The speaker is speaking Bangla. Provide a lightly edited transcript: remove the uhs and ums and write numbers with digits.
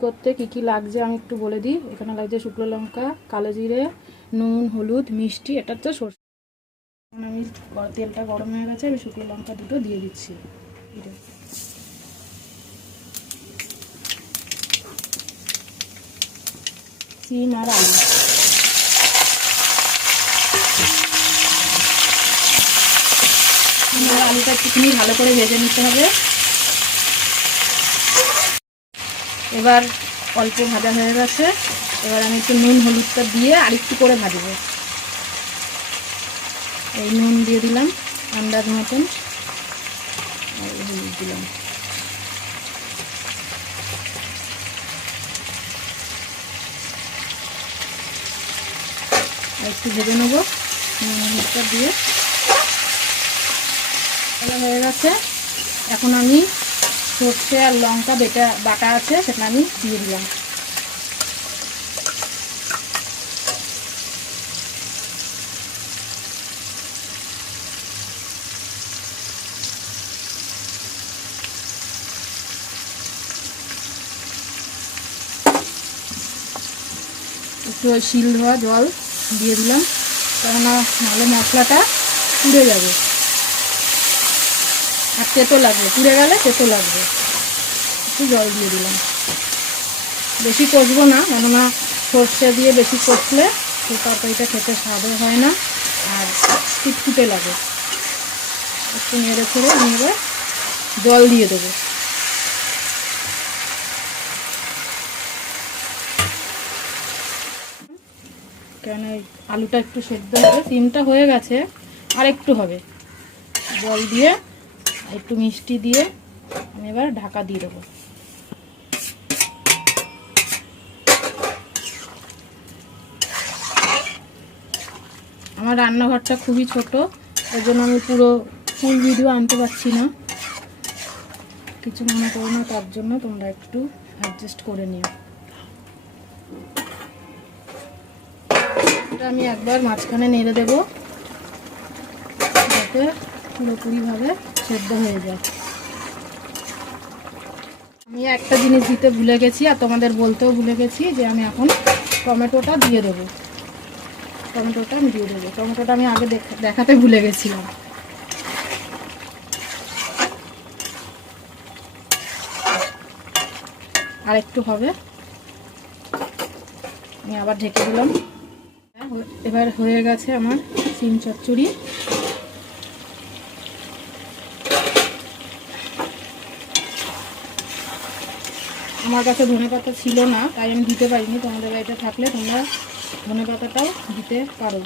করতে কি কি লাগছে আমি একটু বলে দিই। এখানে লাগছে শুকনো লঙ্কা, কালো জিরে, নুন, হলুদ, মিষ্টি। এটা হচ্ছে সরষে। আমি তেলটা গরম হয়ে গেছে, আমি শুকনো লঙ্কা দুটো দিয়ে দিচ্ছি। সিম আর আলু, আলুটা একটুখানি ভালো করে ভেজে নিতে হবে। এবার অল্প ভাজা হয়ে গেছে, এবার আমি একটু নুন হলুদটা দিয়ে আরেকটু করে ভাজবো। এই নুন দিয়ে দিলাম আন্দাজ মতন, আর হলুদ দিলাম। আর একটু ভেজে নেবো নুন হলুদটা দিয়ে। হয়ে গেছে, এখন আমি সর্ষে আর লঙ্কা বাটা আছে সেটা আমি দিয়ে দিলাম। একটু ওই শিল ধোয়া জল দিয়ে দিলাম, কারণ নাহলে মশলাটা পুড়ে যাবে আর তেতো লাগবে, পুড়ে গেলে তেতো লাগবে। একটু জল দিয়ে দিলাম, বেশি কষবো না, কেননা সর্ষে দিয়ে বেশি কষলে সেই তরকারিটা খেতে স্বাদও হয় না আর ফুটফুটে লাগে। একটু নেড়ে ছেড়ে আমি এবার জল দিয়ে দেবো। কেন আলুটা একটু সেদ্ধ হবে, সিমটা হয়ে গেছে, আর একটু হবে। জল দিয়ে একটু মিষ্টি দিয়ে আমি এবার ঢাকা দিয়ে দেবো। আমার রান্নাঘরটা খুবই ছোট, ওই জন্য আমি পুরো ফুল ভিডিও আনতে পারছি না, কিছু মনে করো না, তার জন্য তোমরা একটু অ্যাডজাস্ট করে নিও। এটা আমি একবার মাঝখানে নেড়ে দেবো যাতে পুরোপুরিভাবে সেদ্ধ হয়ে যায়। আমি একটা জিনিস দিতে ভুলে গেছি আর তোমাদের বলতেও ভুলে গেছি, যে আমি এখন টমেটোটা দিয়ে দেবো। টমেটোটা আমি দিয়ে দেবো, টমেটোটা আমি আগে দেখাতে ভুলে গেছিলাম। আর একটু হবে, আমি আবার ঢেকে দিলাম। এবার হয়ে গেছে আমার সিম চচ্চড়ি। আমার কাছে ধনেপাতা ছিল না, তাই আমি দিতে পারিনি। তোমাদের বাড়িতে থাকলে তোমরা ধনেপাতাটাও দিতে পারো।